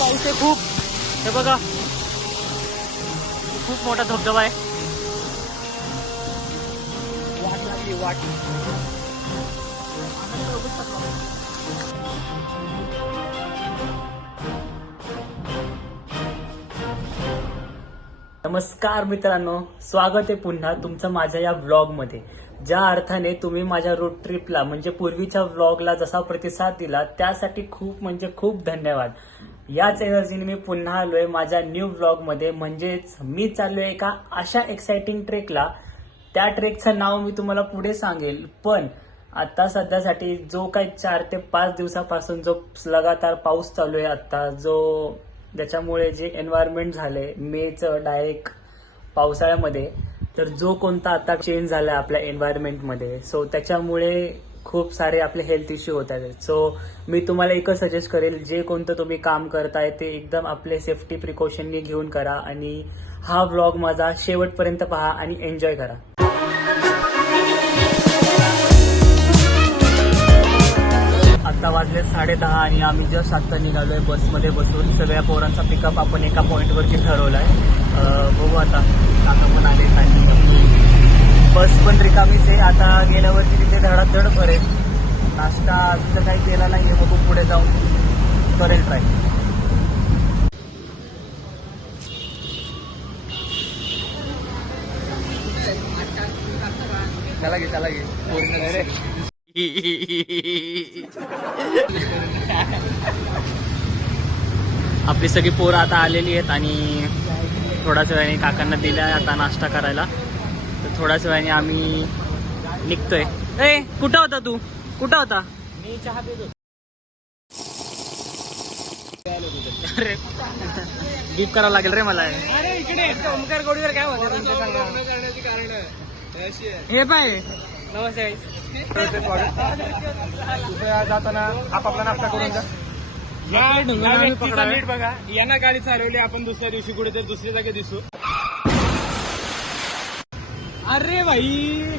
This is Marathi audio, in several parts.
पाऊस आहे खूप. हे बघा खूप मोठा धबधबा आहे. वाट लागली वाट. नमस्कार मित्रांनो, स्वागत आहे पुन्हा तुमचं माझ्या या व्लॉगमध्ये. ज्या अर्थाने तुम्ही माझ्या रोड ट्रिपला म्हणजे पूर्वीच्या व्लॉगला जसा प्रतिसाद दिला त्यासाठी खूप म्हणजे खूप धन्यवाद. याच एनर्जीने मी पुन्हा आलोय माझ्या न्यू व्लॉगमध्ये. म्हणजेच मी चाललोय एका अशा एक्साइटिंग ट्रेकला. त्या ट्रेकचं नाव मी तुम्हाला पुढे सांगेल, पण आता सध्यासाठी जो काही 4 ते 5 दिवसापासून जो लगातार पाऊस चालू आहे आता, जो ज्याच्यामुळे जे एन्व्हायरमेंट झालंय मेचं डायरेक्ट पावसाळ्यामध्ये, तर जो कोणता आता चेंज झालाय आपल्या एन्व्हायरमेंटमध्ये, सो त्याच्यामुळे खूप सारे आपले हेल्थ इश्यू होत आहेत. सो मी तुम्हाला एकच सजेस्ट करेल, जे कोणतं तुम्ही काम करताय ते एकदम आपले सेफ्टी प्रिकॉशननी घेऊन करा आणि हा व्लॉग माझा शेवटपर्यंत पहा आणि एन्जॉय करा. आता वाजले 10:30 आणि आम्ही जस्ट आता निघालोय बसमध्ये बसून. सगळ्या पोरांचा पिकअप आपण एका पॉईंटवरती ठरवलाय. बघू आता काका पण आले आणि बस पण रिकामीच आहे. आता गेल्यावरती तिथे धडाधड भरेल. नाश्ता अजून तर काही केला नाहीये, बघू पुढे जाऊन करेल ट्राय. त्याला घे आपली सगळी पोरं आता आलेली आहेत आणि थोड्याच वेळाने काकांना दिलाय आता नाश्ता करायला. तर थोड्याच वेळाने आम्ही निघतोय. ए कुठं होता तू? कुठं होता? मी चहा पितो. अरे गिफ्ट करावं लागेल रे मला. अरे इकडे ओमकार गोडीवर काय होतं करण्याची कारण हे पाय. नमस्ते. जाताना आपापला नाश्ता करून जा. नीट बघा, यांना गाडी चालवली आपण दुसऱ्या दिवशी कुठेतरी दुसऱ्या जागी दिसू. अरे भाई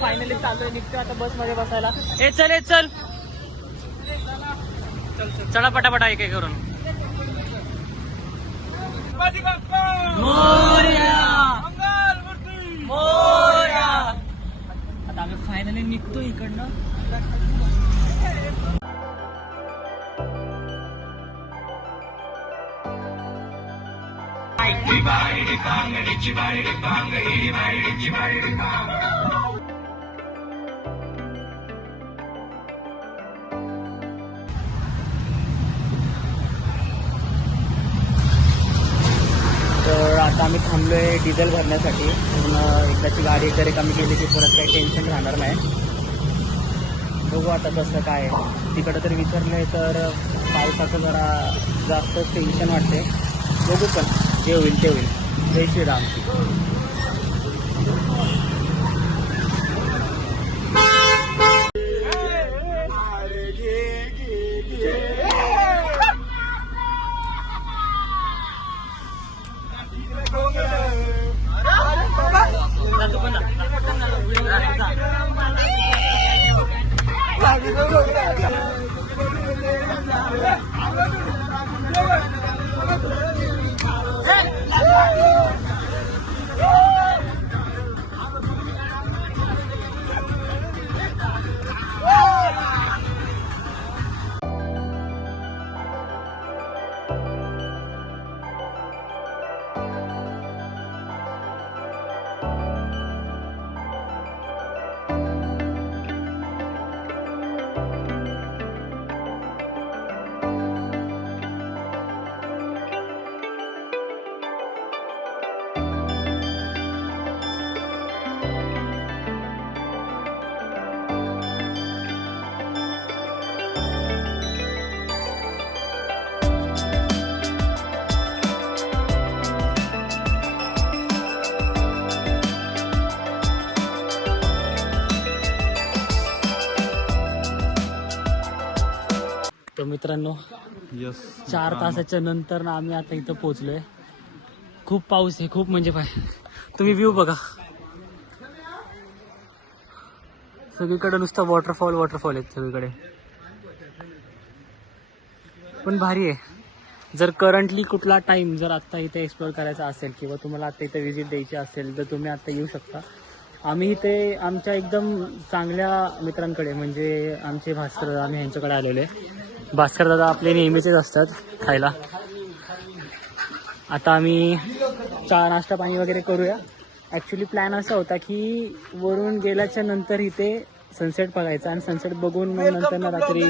फायनली चाललोय, निघतोय आता बस मध्ये बसायला. ए चल चला पटापटा एक करून. आता आम्ही फायनली निघतो इकडनं. तर आता आम्ही थांबलोय डिझेल भरण्यासाठी. एकदाची गाडी एकदा रिकामी गेली की परत काही टेन्शन राहणार नाही. बघू आता कसं काय. तिकडं तर विचारलंय तर पावसाचं जरा जास्त टेन्शन वाटते. बघू पण जे होईल ते होईल. जय श्रीराम. तर मित्रांनो 4 तासाच्या नंतर आम्ही आता इथं पोहोचलोय. खूप पाऊस आहे, खूप म्हणजे तुम्ही व्ह्यू बघा, सगळीकडे नुसतं वॉटरफॉल वॉटरफॉल आहेत सगळीकडे. पण भारी आहे. जर करंटली कुठला टाइम जर आत्ता इथे एक्सप्लोर करायचा असेल किंवा तुम्हाला आत्ता इथे व्हिजिट द्यायची असेल तर तुम्ही आत्ता येऊ शकता. आम्ही इथे आमच्या एकदम चांगल्या मित्रांकडे म्हणजे आमचे भास्कर दादा, आम्ही ह्यांच्याकडे आलेलो आहे. भास्कर दादा आपले नेहमीचेच असतात खायला. आता आम्ही चहा नाश्ता पाणी वगैरे करूया. ॲक्च्युली प्लॅन असा होता की वरून गेल्याच्या नंतर इथे सनसेट बघायचा आणि सनसेट बघून मग नंतर ना रात्री.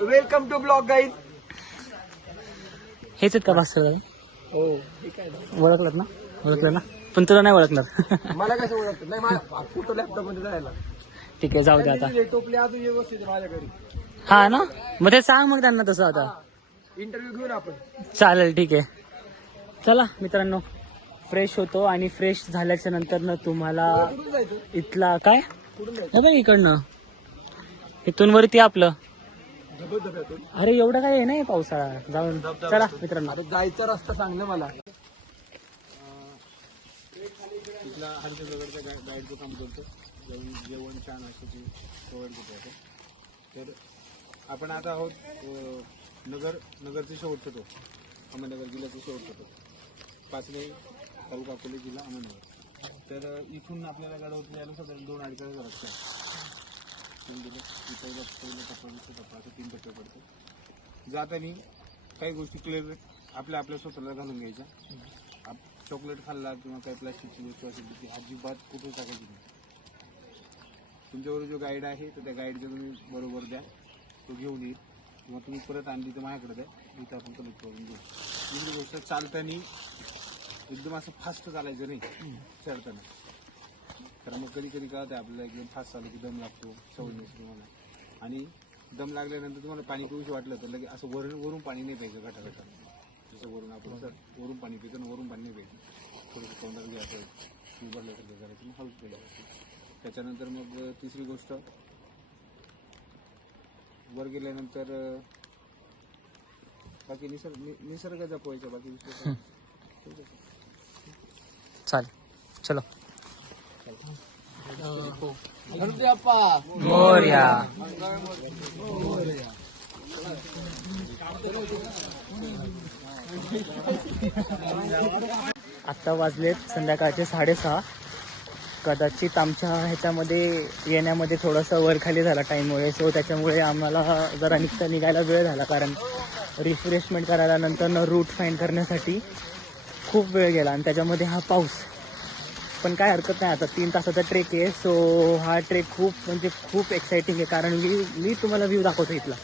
Welcome to blog guys. हेच आहेत का भास्कर दादा? हो, ओळखलात ना? ओळखलं ना? पण तुला नाही ओळखणार. मला कसं ओळखतं नाही, माझ्या फोटो लॅपटॉप मध्ये जायला. ठीक आहे, जाऊ दे आता. टोपली अजून व्यवस्थित आहे माझ्या घरी. हा ना, मग ते सांग मग त्यांना तसं आता. इंटरव्ह्यू घेऊन आपण. चालेल, ठीक आहे. चला मित्रांनो, फ्रेश होतो आणि फ्रेश झाल्याच्या नंतर ना तुम्हाला कुठून जायचं? इथला काय कुठून जायचं? हे बघ इकडनं, इथून वरती आपलं. धबधब्यातून. अरे एवढं काय आहे नाही पावसाळा. जाऊन चला मित्रांनो. अरे जायचा रस्ता सांग ना मला. तिथला हलक्या दगडच्या गाईडचं काम करतो. जेवण छान अशी प्रोव्हाइड करतो. तर आपण आता आहोत नगरचे शेवटचं टोक, अहमदनगर जिल्ह्याचं शेवटचं टोक, पाचले तालुका अकोले जिल्हा अहमदनगर. तर इथून आपल्याला गडावरती यायला साधारण 2-2.5 तास लागतात. पहिला टप्पा, दुसरा टप्पा, असं 3 टप्पे पडतो. जाताना काही गोष्टी क्लिअर आपल्या स्वतःला घालून घ्यायच्या. चॉकलेट खाल्ला किंवा काही प्लास्टिकची वस्तू असेल ती अजिबात कुठे टाकायची नाही. तुमच्याबरोबर जो गाईड आहे तर त्या गाईडचा तुम्ही बरोबर द्या, तो घेऊन येईल किंवा तुम्ही परत आणली तर माझ्याकडे द्या, इथं आपण कलेक्ट करून घेऊ. दुसरी गोष्ट, चालताना एकदम असं फास्ट चालायचं नाही चढताना. तर मग कधी कधी काय होतं आपल्याला एकदम फास्ट चालू की दम लागतो, सवय नसते तुम्हाला. आणि दम लागल्यानंतर तुम्हाला पाणी पिऊशी वाटलं तर लगेच असं वरून पाणी नाही प्यायचं घाटा. जसं वरून आपण वरून पाणी पितो ना, वरून पाणी नाही प्यायचं. थोडंसं तोंडात घ्यायचं, उभारल्यासारखं करायचं, मग हळूच प्यायचं. त्याच्यानंतर मग तिसरी गोष्ट, वर गेल्यानंतर बाकी निसर्ग जपवायचा, बाकी विषय चालेल, चलो. गणपती बाप्पा मोरया. आत्ता वाजलेत संध्याकाळचे 6:30. कदाचित आमच्या ह्याच्यामध्ये येण्यामध्ये थोडासा वर खाली झाला टाईममुळे, सो त्याच्यामुळे आम्हाला जरा निघायला वेळ झाला. कारण रिफ्रेशमेंट करायला नंतर रूट फाईंड करण्यासाठी खूप वेळ गेला आणि त्याच्यामध्ये हा पाऊस. पण काय हरकत नाही, आता 3 तासाचा ट्रेक आहे. सो हा ट्रेक खूप एक्साइटिंग आहे. कारण मी तुम्हाला व्ह्यू दाखवतो इथला.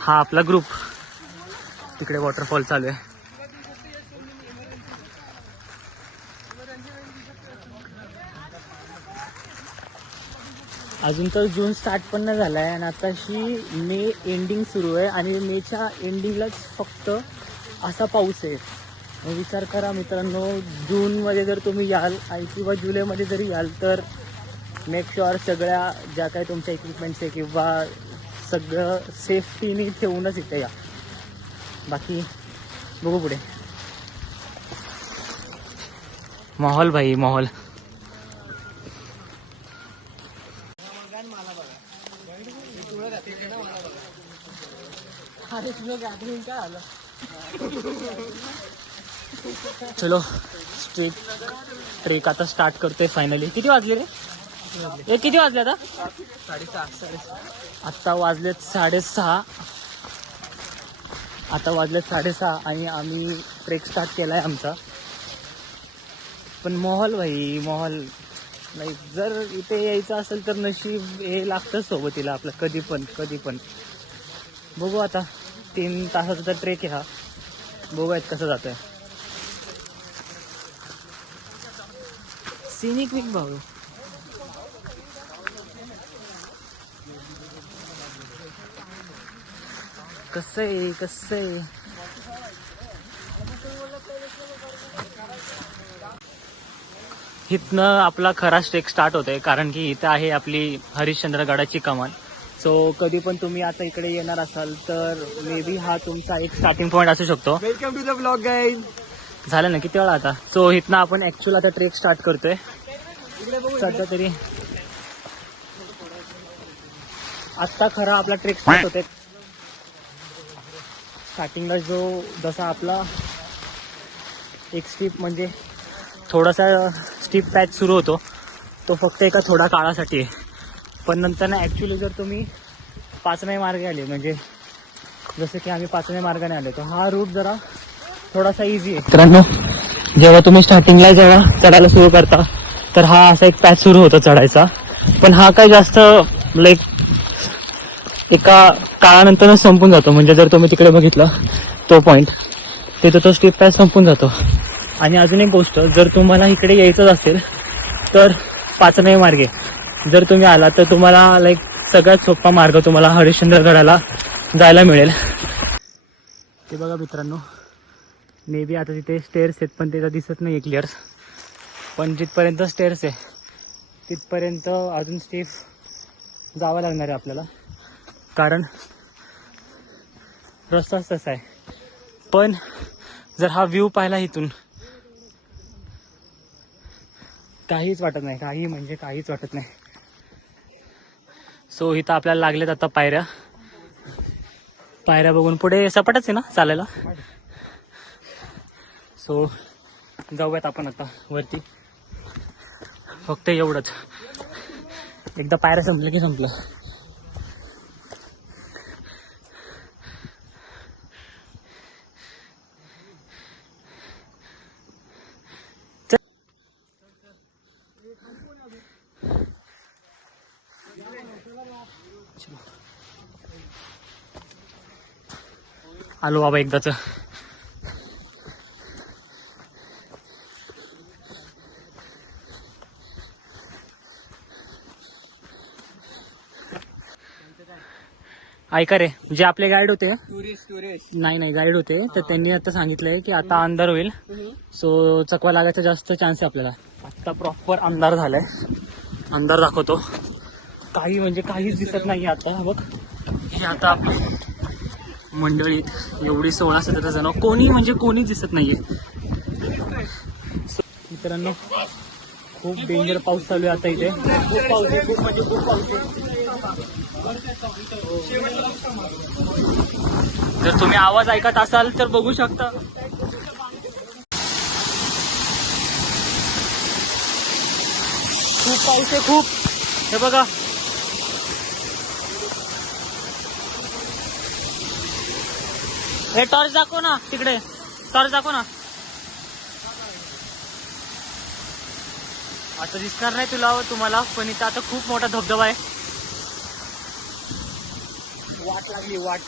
हा आपला ग्रुप, तिकडे वॉटरफॉल चालू आहे. अजून तर जून स्टार्ट पण नाही झाला आहे आणि आताशी मे एंडिंग सुरू आहे आणि मेच्या एंडिंगलाच फक्त असा पाऊस आहे. मग विचार करा मित्रांनो, जूनमध्ये जर तुम्ही याल आणि किंवा जुलैमध्ये जरी याल तर मेक शुअर सगळ्या ज्या काही तुमच्या इक्विपमेंट्स आहे किंवा सगळं सेफ्टीने ठेवूनच इथे या. बाकी बघू पुढे. माहोल भाई माहोल. चलो स्ट्रीट ट्रेक आता स्टार्ट करतोय फायनली. किती वाजले रे? किती वाजले आता? 6:30. आत्ता वाजलेत 6:30. आता वाजलेत 6:30 आणि आम्ही ट्रेक स्टार्ट केलाय आमचा. पण माहोल भाई माहोल. नाही जर इथे यायचं असेल तर नशीब हे लागतं सोबतीला आपलं, कधी पण. बघू आता 3 तासाचा ट्रेक आहे हा, बघूयात कसं जातोय. सिनिक विक भाऊ. कसं आहे इथनं आपला खरा ट्रेक स्टार्ट होतोय. कारण की इथं आहे आपली हरिश्चंद्रगडाची कमान. सो कधी पण तुम्ही आता इकडे येणार असाल तर मे बी हा तुमचा एक स्टार्टिंग पॉईंट असू शकतो. Welcome to the blog guys. झालं ना किती वेळा आता. सो इथनं आपण ॲक्च्युअल आता ट्रेक स्टार्ट करतोय सध्या तरी. आत्ता खरा आपला ट्रेक स्टार्ट होते. स्टार्टिंगला जो जसा आपला एक स्टीप म्हणजे थोडासा स्टीप पॅच सुरू होतो तो फक्त एका थोडा काळासाठी आहे. पण नंतर ना ॲक्च्युली जर तुम्ही पाचव्या मार्गे आले म्हणजे जसं की आम्ही पाचव्या मार्गाने आलो तर हा रूट जरा थोडासा इझी आहे. मित्रांनो जेव्हा तुम्ही स्टार्टिंगला जेव्हा चढायला सुरू करता तर हा असा एक पॅच सुरू होतो चढायचा. पण हा काही जास्त लाईक एका काळानंतरच संपून जातो. म्हणजे जर तुम्ही तिकडे बघितलं तो पॉईंट तिथं तो स्टीप पॅच संपून जातो. आणि अजून एक गोष्ट जर तुम्हाला इकडे यायचंच असेल तर पाचव्या मार्गे जर तुम्ही आला तर तुम्हाला लाईक सगळ्यात सोपा मार्ग तुम्हाला हरिश्चंद्रगडाला जायला मिळेल. ते बघा मित्रांनो मे बी आता तिथे स्टेअर्स आहेत पण ते दिसत नाही क्लिअर. पण जिथपर्यंत स्टेअर्स आहे तिथपर्यंत अजून स्टेप जावं लागणार आहे आपल्याला कारण रस्ताच तसा आहे. पण जर हा व्ह्यू पाहिला इथून काहीच वाटत नाही. काही म्हणजे काहीच वाटत नाही. सो इथं आपल्याला लागलेत आता पायऱ्या. पायऱ्या बघून पुढे सपाटच आहे ना चालायला. सो जाऊयात आपण आता वरती. फक्त एवढंच एकदा पायऱ्या संपलं की संपलं. आलो बाबा एकदाच. ऐका रे जे आपले गाईड होते टुरिस्ट नाही गाईड होते तर त्यांनी आता सांगितलंय की आता अंधार होईल. सो चकवा लागायचा जास्त चान्स आहे आपल्याला. आता प्रॉपर अंधार झालाय. अंधार दाखवतो. काही म्हणजे काहीच दिसत नाही आता. बघ हे आता आपली मंडळीत एवढी 16-17 जण कोणी म्हणजे कोणीच दिसत नाहीये. मित्रांनो खूप डेंजर पाऊस चालू आहे आता इथे. खूप पाऊस आहे. खूप म्हणजे खूप पाऊस आहे. जर तुम्ही आवाज ऐकत असाल तर बघू शकता. खूप पाऊस आहे खूप. हे बघा हे टॉर्च दाखव ना तिकडे. टॉर्च दाखव ना. आता दिसणार नाही तुम्हाला पण इथं आता खूप मोठा धबधबा आहे. वाट लागली वाट.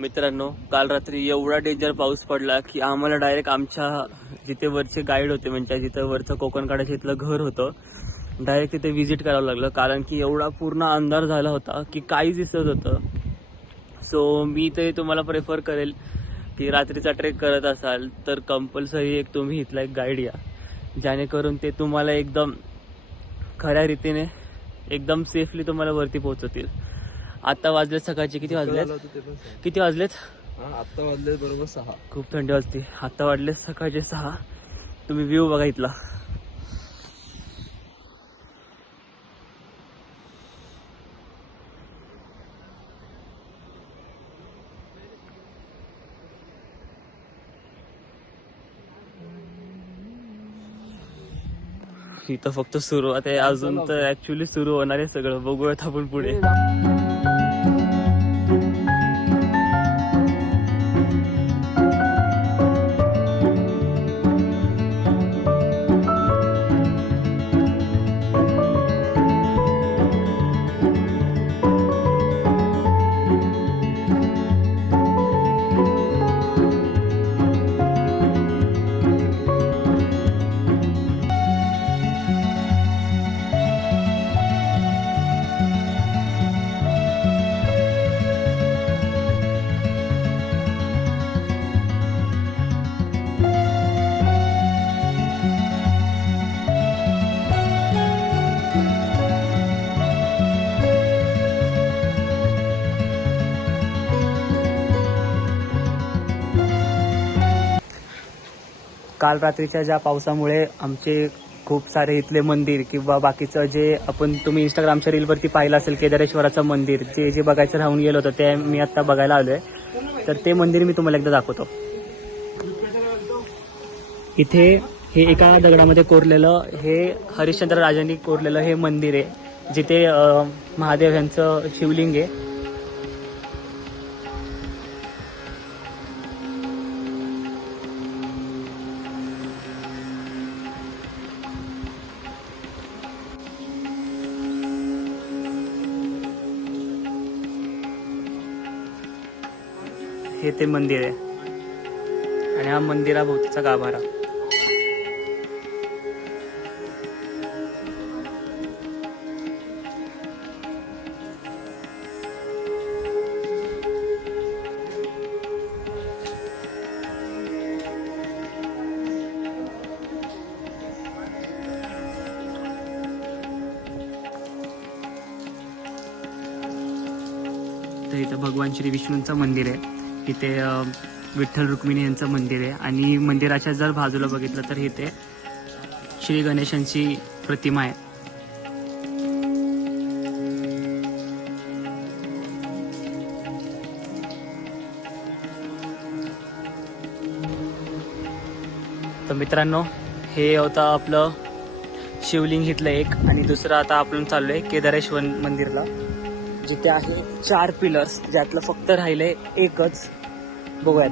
मित्रांनो काल रात्री एवढा डेंजर पाऊस पडला की आम्हाला डायरेक्ट आमच्या जिथे वरचे गाईड होते म्हणजे जिथे वरचं कोकण काढायचं इथलं घर होतं डायरेक्ट तिथे व्हिजिट करावं लागलं कारण की एवढा पूर्ण अंधार झाला होता की काहीच दिसत होतं. सो मी ते तुम्हाला प्रेफर करेल की रात्रीचा ट्रेक करत असाल तर कंपल्सरी एक तुम्ही इथला एक गाईड या जेणेकरून ते तुम्हाला एकदम खऱ्या रीतीने एकदम सेफली तुम्हाला वरती पोहोचवतील. आता वाजलेत सकाळचे किती वाजलेत आता वाजले बरोबर 6. खूप थंडी वाजते. आता वाजले सकाळचे 6. तुम्ही व्ह्यू बघा इथला. इथं फक्त सुरुवात आहे. अजून तर ऍक्च्युली सुरू होणार आहे सगळं. बघूयात आपण पुढे. काल रात्रीच्या ज्या पावसामुळे आमचे खूप सारे इथले मंदिर किंवा बाकीचं जे आपण तुम्ही इंस्टाग्रामच्या रीलवरती पाहिलं असेल केदारेश्वराचं मंदिर जे जे बघायचं राहून गेलं होतं ते मी आत्ता बघायला आलो आहे. तर ते मंदिर मी तुम्हाला एकदा दाखवतो. इथे हे एका दगडामध्ये कोरलेलं हे हरिश्चंद्र राजांनी कोरलेलं हे मंदिर आहे जिथे महादेव यांचं शिवलिंग आहे. हे ते मंदिर आहे आणि हा मंदिराभोवतीचा गाभारा. तर इथं भगवान श्री विष्णूंचं मंदिर आहे. इथे विठ्ठल रुक्मिणी यांचं मंदिर आहे आणि मंदिराच्या जर बाजूला बघितलं तर इथे श्री गणेशांची प्रतिमा आहे. तर मित्रांनो हे होतं आपलं शिवलिंग इथलं एक आणि दुसरं आता आपण चाललोय केदारेश्वर मंदिरला जिथे आहे 4 पिलर्स ज्यातलं फक्त राहिलंय एकच. बघूयात.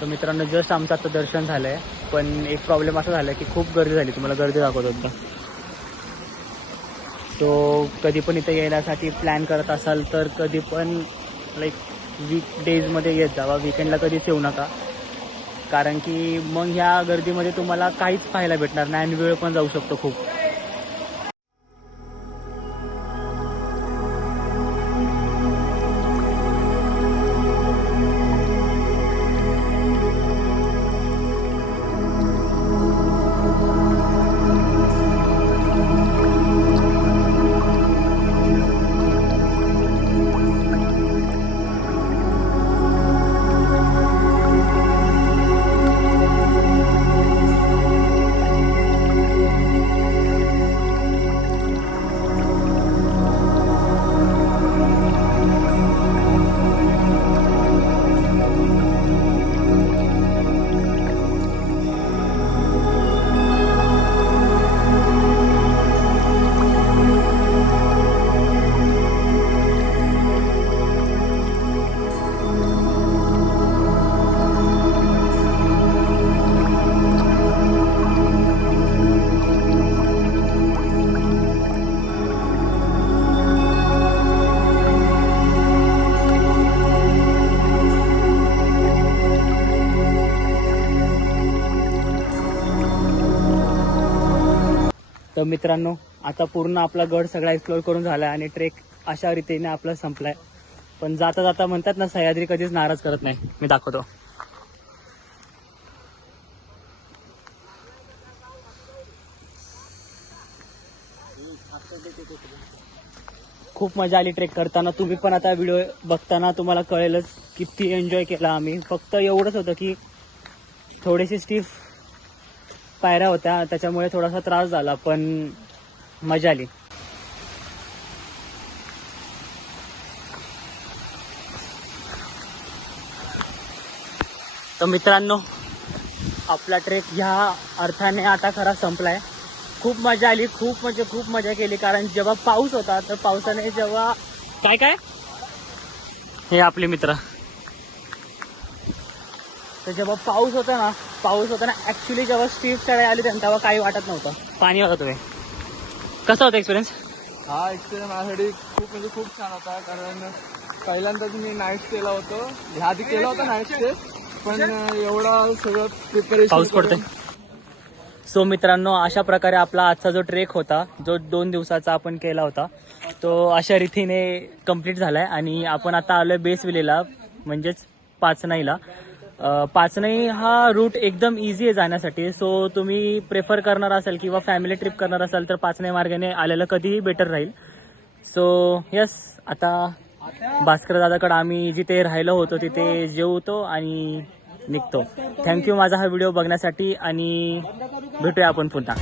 तर मित्रांनो जस्ट आमचं आता दर्शन झालंय पण एक प्रॉब्लेम असा झाला की खूप गर्दी झाली. तुम्हाला गर्दी दाखवत होता. सो कधी पण इथे येण्यासाठी प्लॅन करत असाल तर कधी पण लाईक वीकडेजमध्ये येत जावा. वीकेंडला कधीच येऊ नका कारण की मग ह्या गर्दीमध्ये तुम्हाला काहीच पाहायला भेटणार नाही आणि वेळ पण जाऊ शकतो खूप. तर मित्रांनो आता पूर्ण आपला गड सगळा एक्सप्लोर करून झाला आणि ट्रेक अशा रीतीने आपला संपलाय. पण जाता जाता म्हणतात ना सह्याद्री कधीच नाराज करत नाही. मी दाखवतो. खूप मजा आली ट्रेक करताना. तुम्ही पण आता व्हिडिओ बघताना तुम्हाला कळेलच किती एन्जॉय केला आम्ही. फक्त एवढंच होतं की थोडीशी स्टीफ पायऱ्या होत्या त्याच्यामुळे थोडासा त्रास झाला पण मजा आली. तर मित्रांनो आपला ट्रेक ह्या अर्थाने आता खरा संपलाय. खूप मजा आली. खूप म्हणजे खूप मजा केली कारण जेव्हा पाऊस होता तर पावसाने जेव्हा काय काय हे आपले मित्र तर जेव्हा पाऊस होता ना ऍक्च्युली जेव्हा स्टीफ चढाई आली तेव्हा काही वाटत नव्हतं. पाणी होतं. तुम्ही कसा होता एक्सपिरियन्स? हा एक्सपिरियन्स माझ्यासाठी खूप छान होता कारण पहिल्यांदाच मी नाईट स्टेला होतो. ह्या आधी केला होता नाईट स्टे पण एवढा सगळं प्रिपरेशन पाऊस पडतोय. सो मित्रांनो अशा प्रकारे आपला आजचा जो ट्रेक होता जो 2 दिवसाचा आपण केला होता तो अशा रीतीने कंप्लीट झालाय आणि आपण आता आलोय बेस विलेला म्हणजेच पाचनाईला. पाचनई हा रूट एकदम इझी आहे जाण्यासाठी. सो तुम्ही प्रेफर करणार असाल किंवा फॅमिली ट्रिप करणार असाल तर पाचनई मार्गाने आलेलं कधीही बेटर राहील. सो यस, आता भास्कर दादाकडे आम्ही जिथे राहिलो होतो तिथे जेवतो आणि निघतो. थँक्यू माझा हा व्हिडिओ बघण्यासाठी आणि भेटूया आपण पुन्हा.